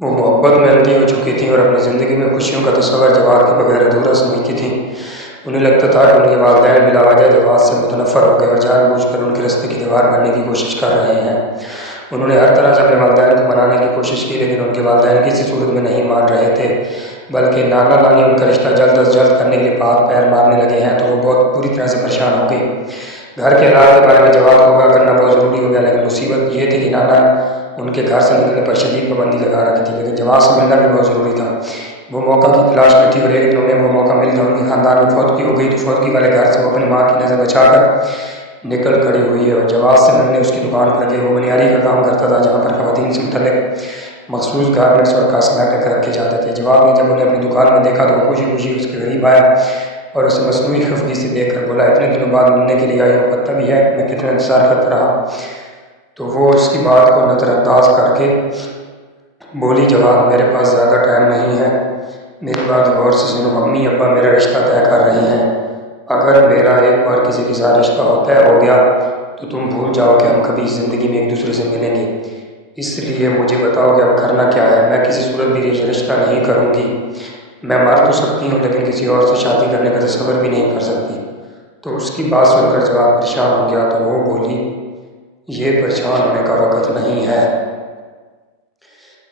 وہ محبت میں الٹی ہو چکی تھیں اور اپنی زندگی میں خوشیوں کا تصور جواد کے بغیر ادھورا سمجھتی تھیں۔ انہیں لگتا تھا کہ ان کے والدین بلا وجہ جواد سے متنفر ہو گئے اور جان بوجھ کر ان کے راستے کی دیوار بننے کی کوشش کر رہے ہیں۔ انہوں نے ہر طرح سے اپنے والدین کو منانے کی کوشش کی، لیکن ان کے والدین کسی صورت میں نہیں مان رہے تھے، بلکہ نانا نانی ان کا رشتہ جلد از جلد کرنے کے لیے ہاتھ پیر مارنے لگے ہیں۔ تو وہ بہت بری طرح سے پریشان ہو گئی۔ گھر کے حالات کے بارے میں جواد کو آگاہ کرنا بہت ضروری ہو گیا، لیکن مصیبت یہ تھی کہ نانا ان کے گھر سے نکلنے پر شدید پابندی لگا رکھی تھی، لیکن جواد سے ملنا بھی بہت ضروری تھا۔ وہ موقع کی تلاش میں تھی اور ایک دن انہیں وہ موقع مل گیا۔ ان کے خاندان میں فوتگی ہو گئی تو فوتگی والے گھر سے وہ اپنی ماں کی نظر بچا کر نکل کھڑی ہوئی ہے اور جواد سے ملنے اس کی دکان پر گئی۔ وہ منیاری کا کام کرتا تھا جہاں پر خواتین سے متعلق مخصوص گارمنٹس اور کاسمیٹک رکھے جاتے تھے۔ جواد نے جب انہیں اپنی دکان میں دیکھا تو وہ خوشی خوشی اس کے قریب آیا اور اسے مصنوعی خفگی سے دیکھ کر بولا، اتنے دنوں بعد ملنے کے لیے آئی ہو، پتہ بھی ہے میں کتنا انتظار کرتا رہا۔ تو وہ اس کی بات کو نظر انداز کر کے بولی، جواد میرے پاس زیادہ ٹائم نہیں ہے، میری بات غور سے سنو، امی ابا میرا رشتہ طے کر رہے ہیں۔ اگر میرا ایک بار کسی کے ساتھ رشتہ طے ہو گیا تو تم بھول جاؤ کہ ہم کبھی زندگی میں ایک دوسرے سے ملیں گے، اس لیے مجھے بتاؤ کہ اب کرنا کیا ہے۔ میں کسی صورت بھی رشتہ نہیں کروں گی، میں مر تو سکتی ہوں لیکن کسی اور سے شادی کرنے کا تصور بھی نہیں کر سکتی۔ تو اس کی بات سن کر جواد پریشان ہو گیا تو وہ بولی، یہ پریشان ہونے کا وقت نہیں ہے،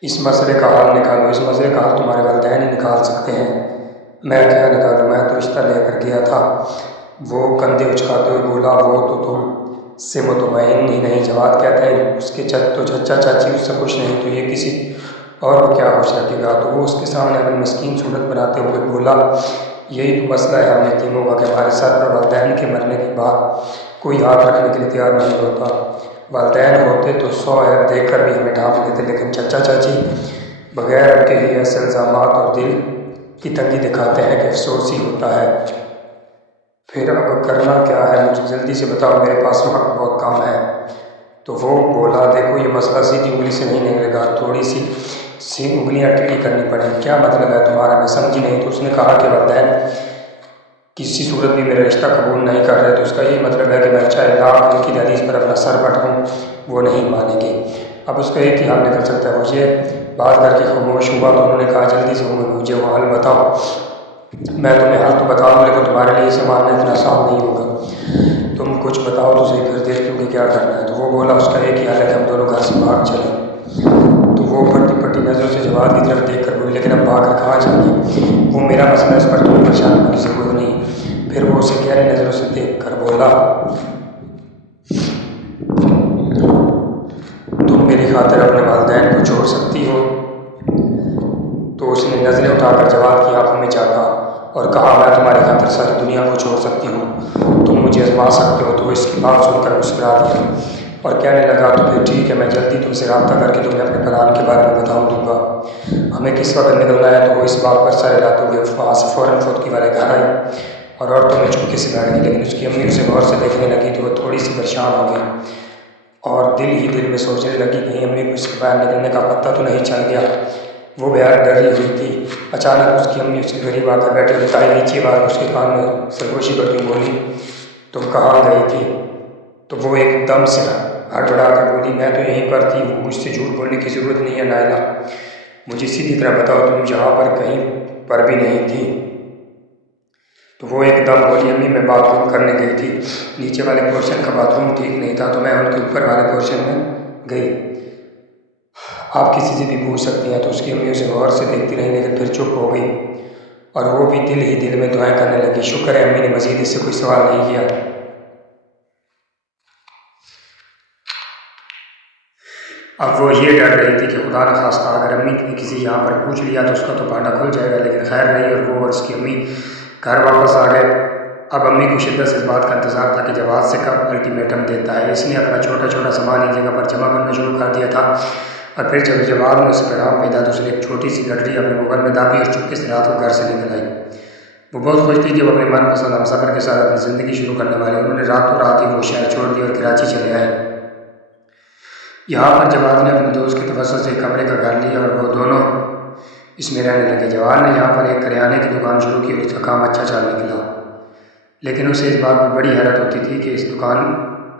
اس مسئلے کا حل نکالو۔ اس مسئلے کا حل تمہارے والدین ہی نکال سکتے ہیں، میں کیا نکالوں، میں تو رشتہ لے کر گیا تھا۔ وہ کندھے اچکاتے ہوئے بولا، وہ تو تم سے مطمئن ہی نہیں۔ جواد کہتا ہے اس کے تو چچا چاچی اس سے خوش نہیں تو یہ کسی اور کو کیا خوش رکھے گا۔ تو وہ اس کے سامنے اپنی مسکین صورت بناتے ہوئے بولا، یہی تو مسئلہ ہے ہم یتیموں کا کہ ہمارے سر پر والدین کے مرنے کے بعد کوئی ہاتھ رکھنے کے لیے تیار نہیں ہوتا۔ والدین ہوتے تو 100 عیب دیکھ کر بھی ہمیں ڈھانپ لیتے، لیکن چچا چاچی بغیر ان کے ہی ایسے الزامات اور دل کی تنگی دکھاتے ہیں کہ افسوس ہی ہوتا ہے۔ پھر اب کرنا کیا ہے، مجھے جلدی سے بتاؤ، میرے پاس وقت بہت کم ہے۔ تو وہ بولا، دیکھو یہ مسئلہ سیدھی انگلی سے نہیں نکلے گا، تھوڑی سی انگلیاں ٹیڑھی کرنی پڑیں گی۔ کیا مطلب ہے تمہارا، میں سمجھی نہیں۔ تو اس نے کہا کہ والدین کسی صورت بھی میرا رشتہ قبول نہیں کر رہے، تو اس کا یہ مطلب ہے کہ میں چاہے لاکھ ان کی دہلیز پر اپنا سر پٹکوں وہ نہیں مانیں گے۔ اب اس کا ایک ہی حل نکل سکتا ہے۔ وہ یہ بات کر کے خاموش ہوا تو انہوں نے کہا، جلدی سے مجھے وہ حل بتاؤ۔ میں تمہیں حل تو بتا دوں لیکن تمہارے لیے اسے ماننا اتنا آسان نہیں ہوگا، تم کچھ بتاؤ تو صحیح، پھر دیکھتی ہوں کہ کیا کرنا ہے۔ تو وہ بولا، اس کا ایک ہی حل ہے کہ ہم دونوں گھر سے بھاگ چلیں۔ تو وہ پھٹی پھٹی نظروں سے جواد کی طرف دیکھ کر بولی، لیکن ہم بھاگ کر کہاں جائیں گے، وہ میرا مسئلہ ہے، اس پر تمہیں پریشان ہونے کی ضرورت نہیں۔ پھر وہ اسے گہری نظروں سے دیکھ کر بولا، تم میری خاطر اپنے والدین کو چھوڑ سکتی ہو؟ تو اس نے نظریں اٹھا کر جواد کی آنکھوں میں جھانکا اور کہا، میں تمہاری خاطر ساری دنیا کو چھوڑ سکتی ہوں، تم مجھے آزما سکتے ہو۔ تو اس کی بات سن کر مسکرا دیا اور کہنے لگا، تو پھر ٹھیک ہے، میں جلدی تم سے رابطہ کر کے تمہیں اپنے پلان کے بارے میں بتا دوں گا، ہمیں کس وقت نکلنا ہے۔ تو وہ اس بات پر سر ہلاتے ہوئے وہاں سے فوراً فوتگی والے گھر آئی اور عورتوں میں چپکے سے بیٹھ گئی، لیکن اس کی امی اسے غور سے دیکھنے لگی تو وہ تھوڑی سی پریشان ہو گئی اور دل ہی دل میں سوچنے لگی، کہیں امی کو اس کے باہر نکلنے کا پتہ تو نہیں چل گیا۔ وہ بہت ڈری ہوئی تھی۔ اچانک اس کی امی اس کے قریب آ کر بیٹھی ہوئی تائی نیچے بات اس کے کان میں سرگوشی کرتی بولی، تم کہاں گئی تھی؟ تو وہ ایک دم سے ہڑبڑا کر بولی، میں تو یہیں پر تھی، مجھ سے جھوٹ بولنے کی ضرورت نہیں ہے نائلہ، مجھے سیدھی طرح بتاؤ، تم یہاں پر کہیں پر بھی نہیں تھی؟ تو وہ ایک دم بولی، امی میں باتھ روم کرنے گئی تھی، نیچے والے پورشن کا باتھ روم ٹھیک نہیں تھا تو میں ان کے اوپر والے پورشن میں گئی، آپ کسی سے بھی پوچھ سکتی ہیں۔ تو اس کی امی اسے غور سے دیکھتی رہی لیکن پھر چپ ہو گئی اور وہ بھی دل ہی دل میں دعائیں کرنے لگی، شکر ہے امی نے مزید اس سے کوئی سوال نہیں کیا۔ اب وہ یہ ڈر رہی تھی کہ خدا نخواستہ اگر امی نے کسی یہاں پر پوچھ لیا تو اس کا تو پانڈا کھل جائے گا، لیکن خیر رہی اور وہ اور اس کی امی گھر واپس آ گئے۔ اب امی کو شدت سے اس بات کا انتظار تھا کہ جواد سے کب الٹیمیٹم دیتا ہے، اس نے اپنا چھوٹا چھوٹا سامان ایک جگہ پر جمع کرنا شروع کر دیا تھا اور پھر جب جواد نے اسے پیغام بھیجا تو اس نے ایک چھوٹی سی گٹری اپنے موبائل میں دابی اور چپکے سے رات کو گھر سے نکل آئی۔ وہ بہت خوش تھی کہ وہ اپنے من پسند ہمسفر کے ساتھ اپنی زندگی شروع کرنے والے۔ انہوں نے راتوں رات ہی وہ شہر چھوڑ دی اور کراچی چلے آئے۔ یہاں پر جواد نے اپنے دوست کے توسط سے ایک کمرے کا گھر لیا اور وہ دونوں اس میں رہنے لگے۔ جواد نے یہاں پر ایک کریانے کی دکان شروع کی اور اس کا کام اچھا چل نکلا، لیکن اسے اس بات پر بڑی حیرت ہوتی تھی کہ اس دکان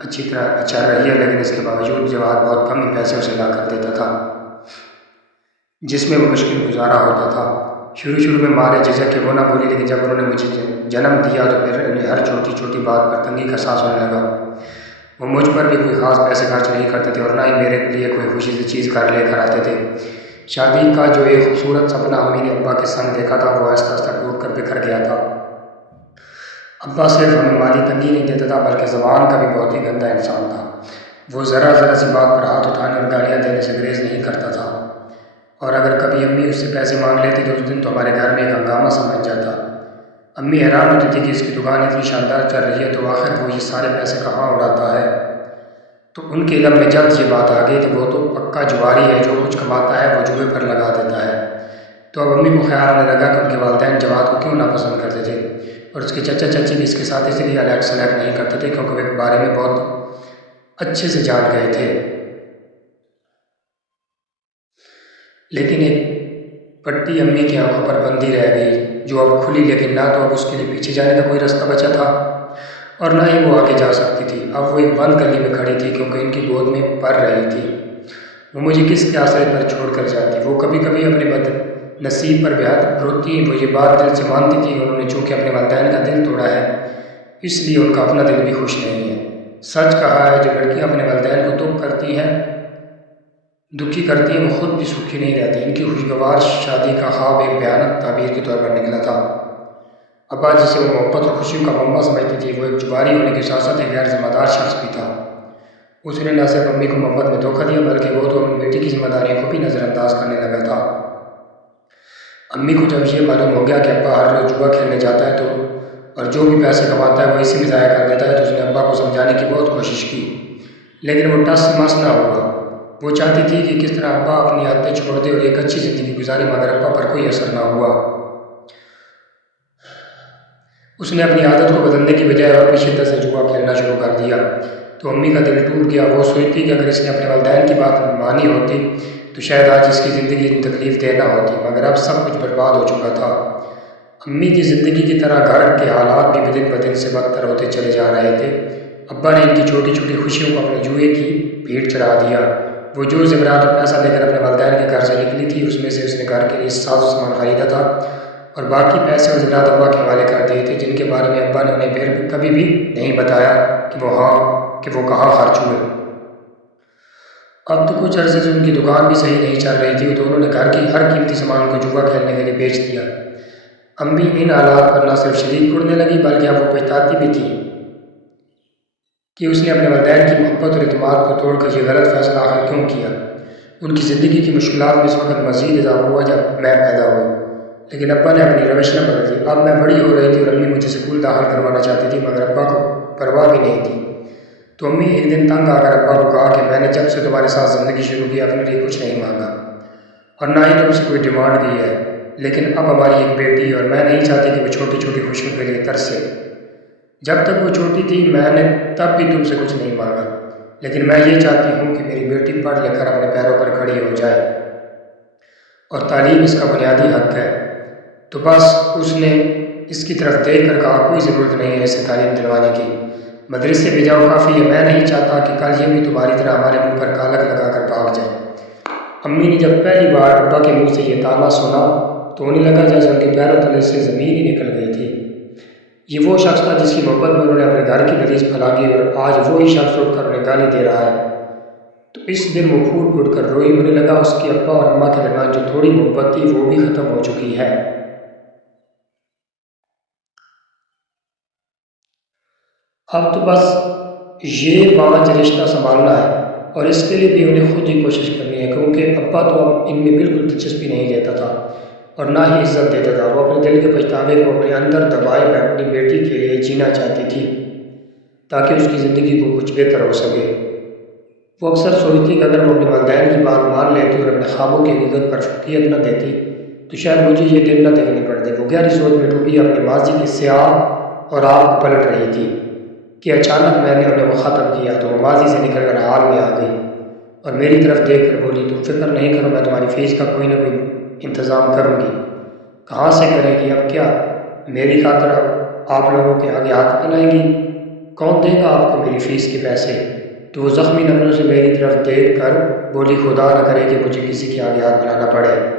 اچھی طرح چل رہی ہے لیکن اس کے باوجود جواد بہت کم ہی پیسے اسے لا کر دیتا تھا۔ جس میں وہ مشکل گزارا ہوتا تھا۔ شروع میں مارے جھجک کہ وہ نہ بولی، لیکن جب انہوں نے مجھے جنم دیا تو پھر انہیں ہر چھوٹی چھوٹی بات پر تنگی کا احساس ہونے لگا۔ وہ مجھ پر بھی کوئی خاص پیسے خرچ نہیں کرتے تھے اور نہ ہی میرے لیے کوئی خوشی سے چیز لے کر آتے تھے۔ شادی کا جو ایک خوبصورت سپنا امی نے ابا کے سنگ دیکھا تھا وہ آہستہ آہستہ ٹوٹ کر بکھر گیا تھا۔ ابا صرف ہمیں مالی تنگی نہیں دیتا تھا بلکہ زبان کا بھی بہت ہی گندا انسان تھا۔ وہ ذرا سی بات پر ہاتھ اٹھانے اور گالیاں دینے سے گریز نہیں کرتا تھا، اور اگر کبھی امی اس سے پیسے مانگ لیتی تو اس دن تو ہمارے گھر میں ایک ہنگامہ سمجھ جاتا۔ امی حیران ہوتی تھی کہ اس کی دکان اتنی شاندار چل رہی ہے تو آخر وہ یہ سارے پیسے کہاں اڑاتا ہے۔ تو ان کے علم میں جلد یہ بات آ گئی کہ وہ تو پکا جواری ہے، جو کچھ کماتا ہے وہ جوئے پر لگا دیتا ہے۔ تو اب امی کو خیال آنے لگا کہ ان کے والدین جواد کو کیوں ناپسند کرتے تھے، اور اس کے چچا چچی بھی اس کے ساتھ اس لیے الیکٹ سلیکٹ نہیں کرتے تھے کیونکہ وہ ایک بارے میں بہت اچھے سے جان گئے تھے۔ لیکن ایک پٹی امی کی آنکھوں پر بندھی رہ گئی جو اب کھلی، لیکن نہ تو اب اس کے لیے پیچھے جانے کا کوئی راستہ بچا تھا اور نہ ہی وہ آگے جا سکتی تھی۔ اب وہ ایک بند گلی میں کھڑی تھی کیونکہ ان کی گود میں پڑ رہی تھی۔ وہ مجھے کس کے آسرے پر چھوڑ کر جاتی۔ وہ کبھی کبھی اپنے بد نصیب پر بہت روتی۔ وہ یہ بات دل سے مانتی تھی کہ انہوں نے چونکہ اپنے والدین کا دل توڑا ہے اس لیے ان کا اپنا دل بھی خوش نہیں ہے۔ سچ کہا ہے، جو لڑکیاں اپنے والدین کو دکھی کرتی ہیں وہ خود بھی سکھی نہیں رہتی۔ ان کی خوشگوار شادی کا خواب ایک بھیانک تعبیر کے طور پر نکلا تھا۔ ابا جسے وہ محبت اور خوشیوں کا منبع سمجھتی تھی وہ ایک جباری ہونے کے ساتھ ساتھ ایک غیر ذمہ دار شخص بھی تھا۔ اس نے نہ صرف امی کو محبت میں دھوکہ دیا بلکہ وہ تو اپنی بیٹی کی ذمہ داریوں کو بھی نظر انداز کرنے لگا تھا۔ امی کو جب یہ معلوم ہو گیا کہ ابا ہر روز جوا کھیلنے جاتا ہے اور جو بھی پیسے کماتا ہے وہ اسی میں ضائع کر دیتا ہے تو اس نے ابا کو سمجھانے کی بہت کوشش کی، لیکن وہ ٹس مس نہ ہوا۔ وہ چاہتی تھی کہ کس طرح ابا اپنی عادتیں چھوڑ دے اور ایک اچھی زندگی گزارے، مگر ابا پر کوئی اثر نہ ہوا۔ اس نے اپنی عادت کو بدلنے کی بجائے اور بھی شدت سے جوا کھیلنا شروع کر دیا تو امی کا دل ٹوٹ گیا۔ وہ سوچتی کہ اگر اس نے اپنے والدین کی بات مانی ہوتی تو شاید آج اس کی زندگی اتنی تکلیف دہ نہ ہوتی، مگر اب سب کچھ برباد ہو چکا تھا۔ امی کی زندگی کی طرح گھر کے حالات بھی دن بدن سے بدتر ہوتے چلے جا رہے تھے۔ ابا نے ان کی چھوٹی چھوٹی خوشیوں کو اپنے جوئے کی بھیڑ چڑھا دیا۔ وہ جو زیورات اور پیسہ لے کر اپنے والدین کے گھر سے نکلی تھی اس میں سے اس نے گھر کے لیے ساز و سامان خریدا تھا اور باقی پیسے اور زیورات ابا کے حوالے کر دیے تھے، جن کے بارے میں ابا نے انہیں پھر کبھی بھی نہیں بتایا کہ وہ کہاں خرچ ہوئے۔ اب تو کچھ عرصے سے ان کی دکان بھی صحیح نہیں چل رہی تھی تو انہوں نے گھر کی ہر قیمتی سامان کو جوا کھیلنے کے لیے بیچ دیا۔ امی ان حالات پر نہ صرف شدید کڑنے لگی بلکہ اب وہ پچھتاتی بھی تھی کہ اس نے اپنے والدین کی محبت اور اعتماد کو توڑ کر یہ غلط فیصلہ آخر کیوں کیا۔ ان کی زندگی کی مشکلات میں اس وقت مزید اضافہ ہوا جب میں پیدا ہوئی، لیکن ابا نے اپنی روش نہ بدلی۔ اب میں بڑی ہو رہی تھی اور امی مجھے سکول داخل کروانا چاہتی تھی، مگر ابا کو پرواہ بھی نہیں تھی۔ تو امی ایک دن تنگ آ کر ابا کو کہا کہ میں نے جب سے تمہارے ساتھ زندگی شروع کی اپنے لیے کچھ نہیں مانگا اور نہ ہی تم سے کوئی ڈیمانڈ کی ہے، لیکن اب ہماری ایک بیٹی اور میں نہیں چاہتی کہ وہ چھوٹی چھوٹی خوشیوں کے لیے ترسے۔ جب تک وہ چھوٹی تھی میں نے تب بھی تم سے کچھ نہیں مانگا، لیکن میں یہ چاہتی ہوں کہ میری بیٹی پڑھ لکھ کر اپنے پیروں پر کھڑی ہو جائے اور تعلیم اس کا بنیادی حق ہے۔ تو بس اس نے اس کی طرف دیکھ کر کہا کوئی ضرورت نہیں ہے اسے تعلیم دلوانے کی، مدرسے بھیجاؤ کافی ہے، میں نہیں چاہتا کہ کل یہ بھی تمہاری طرح ہمارے منہ پر کالک لگا کر بھاگ جائے۔ امی نے جب پہلی بار ابا کے منہ سے یہ طعنہ سنا تو انہیں لگا جیسے ان کے پیروں تلے سے زمین ہی نکل گئی تھی۔ یہ وہ شخص تھا جس کی محبت میں انہوں نے اپنے گھر کی دہلیز پھیلا دی اور آج وہی شخص اٹھ کر انہیں گالی دے رہا ہے۔ تو اس دن وہ پھوٹ پھوٹ کر روئی۔ انہیں لگا اس کے ابا اور اماں کے درمیان جو تھوڑی محبت تھی وہ بھی ختم ہو چکی ہے۔ اب تو بس یہ بانجھ رشتہ سنبھالنا ہے اور اس کے لیے بھی انہیں خود ہی کوشش کرنی ہے، کیونکہ ابا تو اب ان میں بالکل دلچسپی نہیں لیتا تھا اور نہ ہی عزت دیتا تھا۔ وہ اپنے دل کے پچھتاوے کو اپنے اندر دبائے میں اپنی بیٹی کے لیے جینا چاہتی تھی تاکہ اس کی زندگی کو کچھ بہتر ہو سکے۔ وہ اکثر سوچتی کہ اگر وہ اپنے والدین کی بات مان لیتی اور اپنے خوابوں کی حقیقت پر فوقیت نہ دیتی تو شاید مجھے یہ دن نہ دیکھنے پڑتے۔ وہ گہری سوچ میں ڈوبی اپنے ماضی کے سیاہ اور آگ کو پلٹ رہی تھی کہ اچانک میں نے انہیں وہ ختم کیا تو وہ ماضی سے نکل کر حال میں آ گئی اور میری طرف دیکھ کر بولی تم فکر نہیں کرو، میں تمہاری فیس کا کوئی نہ کوئی انتظام کروں گی۔ کہاں سے کرے گی؟ اب کیا میری خاطر آپ لوگوں کے آگے ہاتھ پھیلائیں گی؟ کون دے گا آپ کو میری فیس کے پیسے؟ تو وہ زخمی نظروں سے میری طرف دیکھ کر بولی خدا نہ کرے کہ مجھے کسی کے آگے ہاتھ پھیلانا پڑے۔